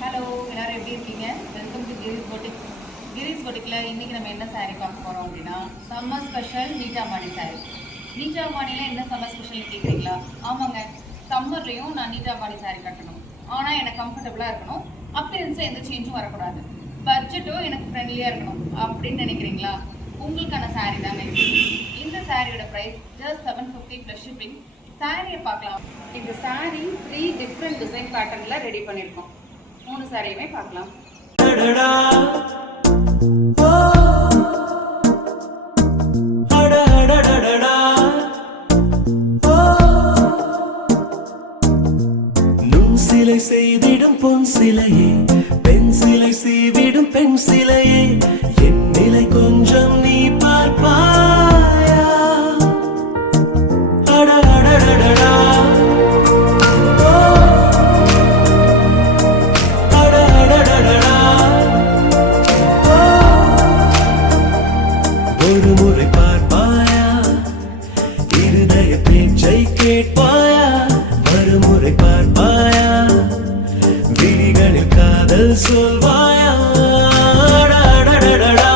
Hello, எல்லாரும் எப்படி இருக்கீங்க? வெல்கம் டு கிரீஸ் பொட்டிக்கில் இன்றைக்கி நம்ம என்ன சாரீ பார்க்க போகிறோம் அப்படின்னா, சம்மர் ஸ்பெஷல் நீட்டாமாணி சாரீ. நீட்டாமாணியில் என்ன சம்மர் ஸ்பெஷல்னு கேட்குறீங்களா? ஆமாங்க, சம்மர்லேயும் நான் நீட்டாமாணி சாரீ கட்டணும். ஆனால் எனக்கு கம்ஃபர்டபுளாக இருக்கணும், அப்பியரன்ஸில் எந்த சேஞ்சும் வரக்கூடாது, பட்ஜெட்டும் எனக்கு ஃப்ரெண்ட்லியாக இருக்கணும் அப்படின்னு நினைக்கிறீங்களா? உங்களுக்கான சாரீ தாங்க இந்த சாரியோட ப்ரைஸ் ஜஸ்ட் 750 ப்ளஸ் ஷிப்பிங். சாரியை பார்க்கலாம். இந்த சாரீ 3 டிஃப்ரெண்ட் டிசைன் பேட்டர்னில் ரெடி பண்ணியிருக்கோம். 3 சாரியுமே பார்க்கலாம். சிலை செய்திடும் பொன் சிலையே, பெண் சிலை செய்விடும் பெண் சிலையே, என் நிலை கொஞ்சம் நீ பார்ப்பாயா? அடடடடடா ஒரு முறை பார்ப்பாயா? இருதய பேச்சை கேட்பாயா? மறுமுறை பார்ப்பாயா? விழிகளில் காதல் சொல்வாயா? அடடடடடா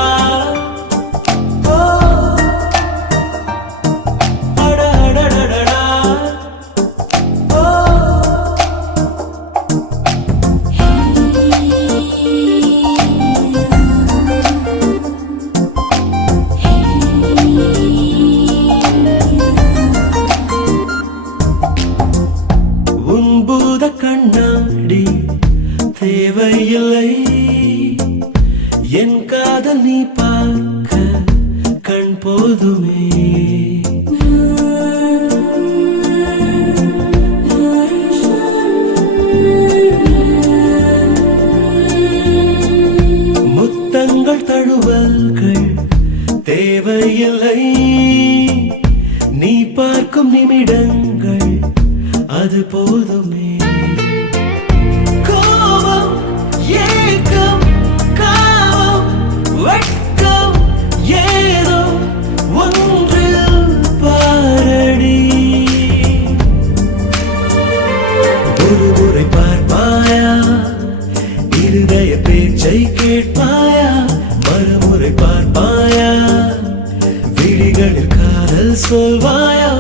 அடடடடடா உன்பூத கண்ணாடி தேவையில்லை, என் காதல் நீ பார்க்க கண் போதுமே. முத்தங்கள் தழுவல்கள் தேவையில்லை, நீ பார்க்கும் நிமிடங்கள் அது போதுமே. கோபம், ஏக்கம், காமம், வெட்கம் ஏதோ ஒன்றில் பாரடி. ஒரு முறை பார்ப்பாயா? இருதய பேச்சை கேட்பாயா? மறுமுறை பார்ப்பாயா? விழிகளில் காதல் சொல்வாயா?